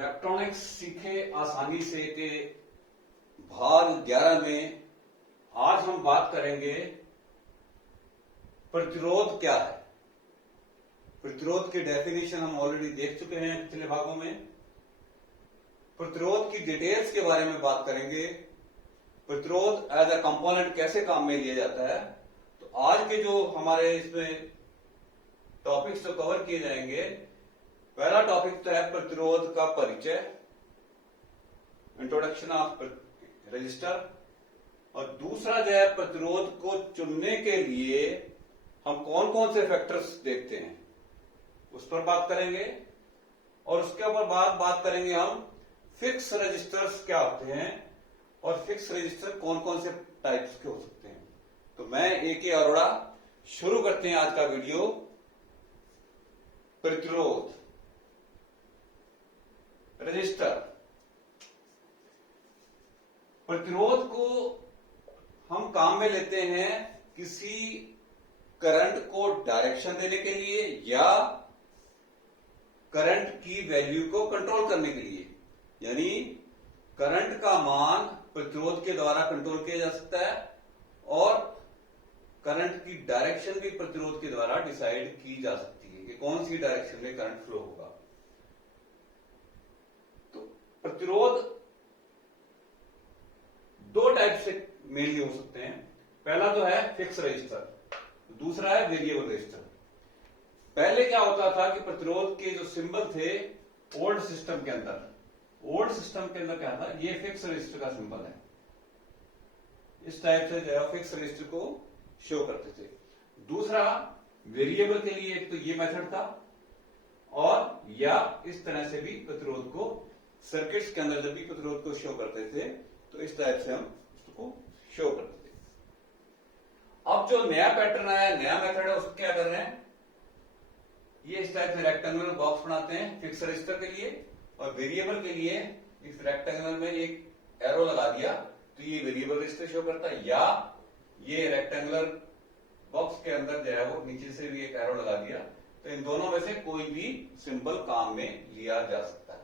Electronics सीखे आसानी से के भाग 11 में आज हम बात करेंगे प्रतिरोध क्या है। प्रतिरोध की डेफिनेशन हम ऑलरेडी देख चुके हैं पिछले भागों में। प्रतिरोध की डिटेल्स के बारे में बात करेंगे। प्रतिरोध एज अ कंपोनेंट कैसे काम में लिया जाता है। तो आज के जो हमारे इसमें टॉपिक्स जो कवर किए जाएंगे, पहला टॉपिक तो है प्रतिरोध का परिचय, इंट्रोडक्शन ऑफ रजिस्टर, और दूसरा जो है प्रतिरोध को चुनने के लिए हम कौन कौन से फैक्टर्स देखते हैं उस पर बात करेंगे। और उसके ऊपर बात करेंगे हम फिक्स रजिस्टर्स क्या होते हैं और फिक्स रजिस्टर कौन कौन से टाइप्स के हो सकते हैं। तो मैं A.K. अरोड़ा, शुरू करते हैं आज का वीडियो। प्रतिरोध, रजिस्टर। प्रतिरोध को हम काम में लेते हैं किसी करंट को डायरेक्शन देने के लिए या करंट की वैल्यू को कंट्रोल करने के लिए। यानी करंट का मान प्रतिरोध के द्वारा कंट्रोल किया जा सकता है और करंट की डायरेक्शन भी प्रतिरोध के द्वारा डिसाइड की जा सकती है कि कौन सी डायरेक्शन में करंट फ्लो होगा। तो प्रतिरोध दो टाइप से मेनली हो सकते हैं। पहला तो है फिक्स रजिस्टर, दूसरा है वेरिएबल रजिस्टर। पहले क्या होता था कि प्रतिरोध के जो सिंबल थे ओल्ड सिस्टम के अंदर क्या था, ये फिक्स रजिस्टर का सिंबल है। इस टाइप से जो है फिक्स रजिस्टर को शो करते थे। दूसरा वेरिएबल के लिए एक तो ये मेथड था, और या इस तरह से भी प्रतिरोध को सर्किट्स के अंदर जब भी प्रतिरोध को शो करते थे तो इस टाइप से हम उसको शो करते थे। अब जो नया पैटर्न आया, नया मेथड है, उसको क्या कर रहे हैं, ये इस टाइप से रेक्टेंगुलर बॉक्स बनाते हैं फिक्स रजिस्टर के लिए, और वेरिएबल के लिए इस रेक्टेंगुलर में एक एरो लगा दिया तो ये वेरिएबल रजिस्टर शो करता है। या ये रेक्टेंगुलर बॉक्स के अंदर जो है वो नीचे से भी एक एरो लगा दिया, तो इन दोनों में से कोई भी सिंबल काम में लिया जा सकता है।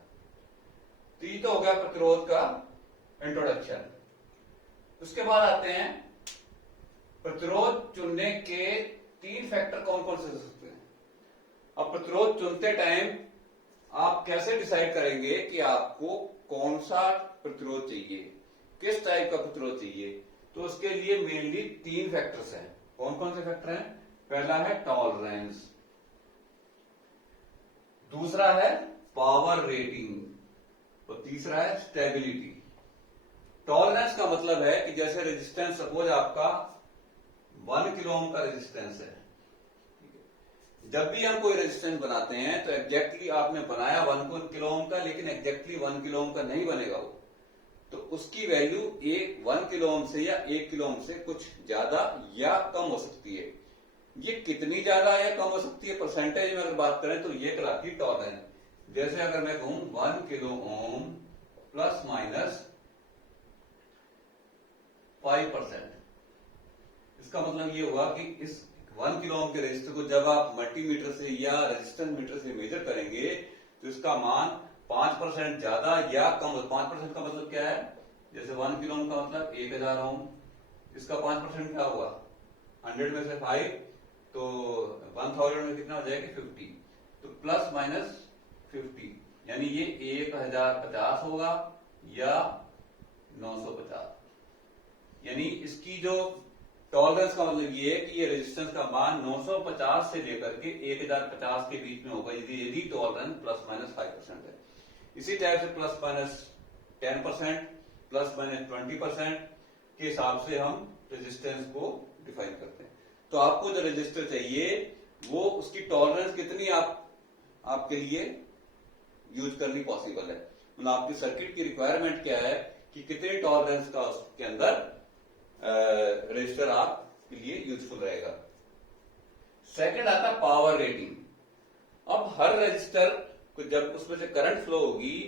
तो ये तो हो गया प्रतिरोध का इंट्रोडक्शन। उसके बाद आते हैं प्रतिरोध चुनने के तीन फैक्टर कौन कौन से हो सकते हैं। अब प्रतिरोध चुनते टाइम आप कैसे डिसाइड करेंगे कि आपको कौन सा प्रतिरोध चाहिए, किस टाइप का प्रतिरोध चाहिए। तो उसके लिए मेनली तीन फैक्टर्स हैं। कौन कौन से फैक्टर हैं? पहला है टॉलरेंस, दूसरा है पावर रेटिंग, और तीसरा है स्टेबिलिटी। टॉलरेंस का मतलब है कि जैसे रेजिस्टेंस, सपोज आपका 1 किलो ओम का रेजिस्टेंस है। जब भी हम कोई रेजिस्टेंस बनाते हैं तो एग्जैक्टली आपने बनाया 1 किलो ओम का, लेकिन एग्जैक्टली 1 किलो ओम का नहीं बनेगा वो, तो उसकी वैल्यू 1 किलो ओम से या 1 किलो ओम से कुछ ज्यादा या कम हो सकती है। ये कितनी ज्यादा या कम हो सकती है, परसेंटेज में अगर बात करें तो ये कहलाती है टॉलरेंस। जैसे अगर मैं कहूं 1 किलो ओम प्लस माइनस 5%, इसका मतलब ये हुआ कि इस 1 किलो ओम के रेजिस्टर को जब आप मल्टीमीटर से या रेजिस्टेंस मीटर से मेजर करेंगे तो इसका मान 5% ज्यादा या कम। 5% का मतलब क्या है, जैसे 1 किलो ओम का मतलब 1000 ओम, इसका 5% क्या हुआ, 100 में से 5, तो 1000 में कितना हो जाएगा, 50। तो प्लस माइनस 50, यानी ये 1050 होगा या 950। यानी इसकी जो टॉलरेंस का मतलब ये है कि ये रेजिस्टेंस का मान 950 से लेकर के 1050 के बीच में होगा यदि टॉलरेंस प्लस माइनस 5% है। इसी टाइप से प्लस माइनस 10%, प्लस माइनस 20% के हिसाब से हम रेजिस्टेंस को डिफाइन करते हैं। तो आपको जो रेजिस्टर चाहिए वो उसकी टॉलरेंस कितनी आपके लिए यूज करनी पॉसिबल है, मतलब आपकी सर्किट की रिक्वायरमेंट क्या है कि कितने टॉलरेंस का उसके अंदर रजिस्टर आपके लिए यूजफुल रहेगा। सेकंड आता है पावर रेटिंग। अब हर रजिस्टर को जब उसमें से करंट फ्लो होगी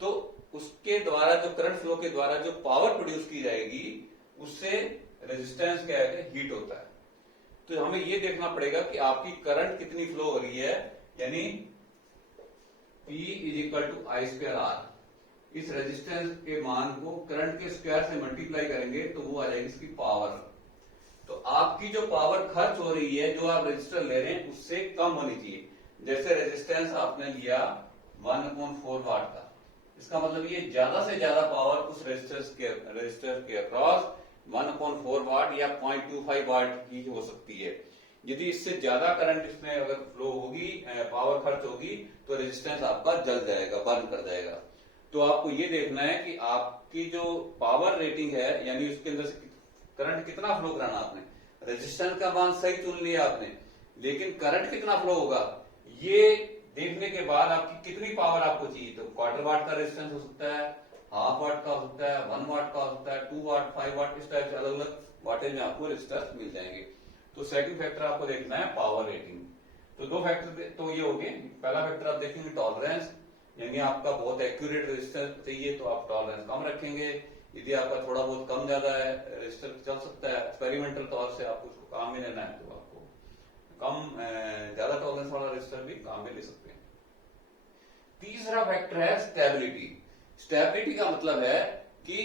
तो उसके द्वारा जो करंट फ्लो के द्वारा जो पावर प्रोड्यूस की जाएगी उससे रेजिस्टेंस क्या है, हीट होता है। तो हमें ये देखना पड़ेगा कि आपकी करंट कितनी फ्लो हो रही है, यानी P is equal to I square R. इस रेजिस्टेंस के मान को करंट के स्क्वायर से मल्टीप्लाई करेंगे तो वो आ जाएगी इसकी पावर। तो आपकी जो पावर खर्च हो रही है, जो आप रजिस्टर ले रहे हैं, उससे कम होनी चाहिए। जैसे रेजिस्टेंस आपने लिया 1/4 वाट का, इसका मतलब ये ज्यादा से ज्यादा पावर उस रजिस्टर के अक्रॉस 1/4 वाट या 0.25 वाट की हो सकती है। यदि इससे ज्यादा करंट इसमें अगर फ्लो होगी, पावर खर्च होगी, तो रेजिस्टेंस आपका जल जाएगा, बर्न कर जाएगा। तो आपको ये देखना है कि आपकी जो पावर रेटिंग है, यानी उसके अंदर से करंट कितना फ्लो कराना आपने। रेजिस्टेंस का मान सही चुन लिया आपने, लेकिन करंट कितना फ्लो होगा ये देखने के बाद आपकी कितनी पावर आपको चाहिए। तो क्वार्टर वाट का रेजिस्टेंस हो सकता है, हाफ वाट का हो सकता है, 1 वाट का हो सकता है, 2 वाट, 5 वाट, इस टाइप से अलग अलग वाटेज में आपको रेजिस्टर मिल जाएंगे। तो सेकंड फैक्टर आपको देखना है पावर रेटिंग। तो दो फैक्टर तो ये हो गए। पहला फैक्टर आप देखेंगे टॉलरेंस, यानी आपका बहुत एक्यूरेट रेजिस्टर चाहिए तो आप टॉलरेंस कम रखेंगे। यदि आपका थोड़ा बहुत कम ज्यादा है, रेजिस्टर चल सकता है, एक्सपेरिमेंटल तौर से आपको उसको काम में लेना है तो आपको कम ज्यादा टॉलरेंस वाला रेजिस्टर भी काम में ले सकते हैं। तीसरा फैक्टर है स्टेबिलिटी। स्टेबिलिटी का मतलब है कि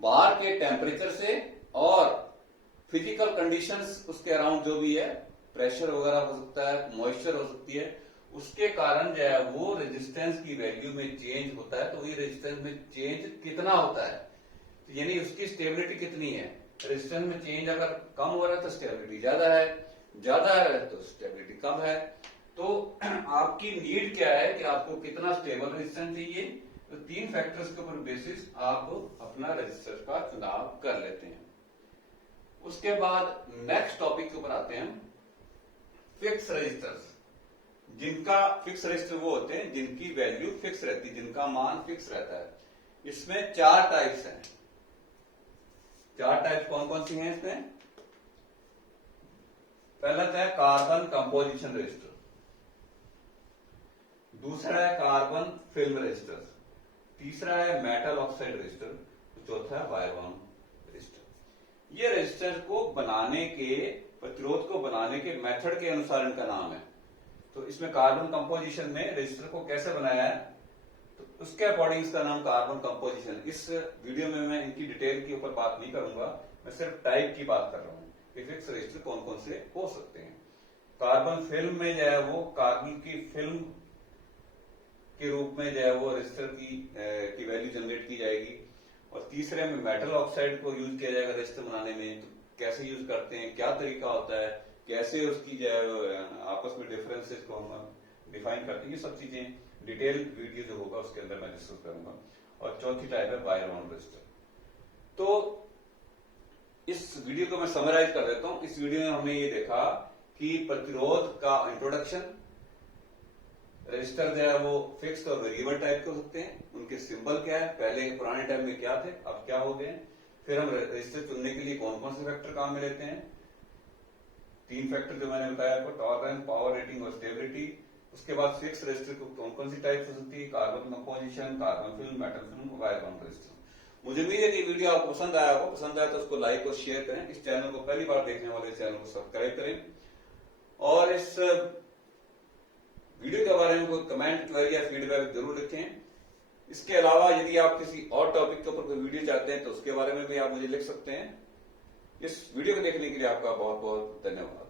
बाहर के टेम्परेचर से और फिजिकल कंडीशंस उसके अराउंड जो भी है, प्रेशर वगैरह हो सकता है, मॉइस्चर हो सकती है, उसके कारण जो है वो रेजिस्टेंस की वैल्यू में चेंज होता है। तो ये रेजिस्टेंस में चेंज कितना होता है, तो यानी उसकी स्टेबिलिटी कितनी है। रेजिस्टेंस में चेंज अगर कम हो रहा है तो स्टेबिलिटी ज्यादा है, ज्यादा है तो स्टेबिलिटी कम है। तो आपकी नीड क्या है कि आपको कितना स्टेबल रेजिस्टेंस चाहिए। तो तीन फैक्टर्स के ऊपर बेसिस आप अपना रेजिस्टर का चुनाव कर लेते हैं। उसके बाद नेक्स्ट टॉपिक के ऊपर आते हैं फिक्स रजिस्टर्स। जिनका फिक्स रजिस्टर वो होते हैं जिनकी वैल्यू फिक्स रहती है, जिनका मान फिक्स रहता है। इसमें 4 टाइप्स हैं। 4 टाइप्स कौन कौन सी हैं इसमें। पहला है कार्बन कंपोजिशन रजिस्टर, दूसरा है कार्बन फिल्म रजिस्टर, तीसरा है मेटल ऑक्साइड रजिस्टर, चौथा है वायर बाउंड रजिस्टर। ये रजिस्टर को बनाने के, प्रतिरोध को बनाने के मेथड के अनुसार इनका नाम है। तो इसमें कार्बन कंपोजिशन में रजिस्टर को कैसे बनाया है, तो उसके अकॉर्डिंग इसका नाम कार्बन कंपोजिशन। इस वीडियो में मैं इनकी डिटेल के ऊपर बात नहीं करूंगा, मैं सिर्फ टाइप की बात कर रहा हूं कि फिक्स रजिस्टर कौन कौन से हो सकते हैं। कार्बन फिल्म में जो है वो कार्बन की फिल्म के रूप में जो है वो रजिस्टर की वैल्यू जनरेट की जाएगी। और तीसरे में मेटल ऑक्साइड को यूज किया जाएगा रजिस्टर बनाने में। तो कैसे यूज करते हैं, क्या तरीका होता है, कैसे उसकी जो है आपस में डिफरेंसेस को हम डिफाइन करते हैं, ये सब चीजें डिटेल वीडियो जो होगा उसके अंदर मैं डिस्कस करूंगा। और चौथी टाइप है वायर बाउंड रजिस्टर। तो इस वीडियो को मैं समराइज कर देता हूं। इस वीडियो में हमने ये देखा कि प्रतिरोध का इंट्रोडक्शन, रजिस्टर जो है वो फिक्स्ड और वेरिएबल टाइप के हो सकते हैं, उनके सिंबल क्या है, पहले पुराने टाइम में क्या थे, अब क्या हो गए। फिर हम रजिस्टर चुनने के लिए कौन कौन से फैक्टर काम में लेते हैं। 3 फैक्टर जो मैंने बताया आपको, टॉलरेंस, पावर रेटिंग और स्टेबिलिटी। उसके बाद फिक्स रजिस्टर को कौन कौन सी टाइप हो सकती है, carbon composition, carbon film, metal film, wire bound register. मुझे उम्मीद है कि वीडियो आपको पसंद आया होगा। पसंद आया तो उसको लाइक और शेयर करें। इस चैनल को पहली बार देखने वाले चैनल को सब्सक्राइब करें। और इस वीडियो के बारे में कोई कमेंट, क्वेरी या फीडबैक जरूर लिखें। इसके अलावा यदि आप किसी और टॉपिक के ऊपर कोई वीडियो चाहते हैं तो उसके बारे में भी आप मुझे लिख सकते हैं। इस वीडियो को देखने के लिए आपका बहुत बहुत धन्यवाद।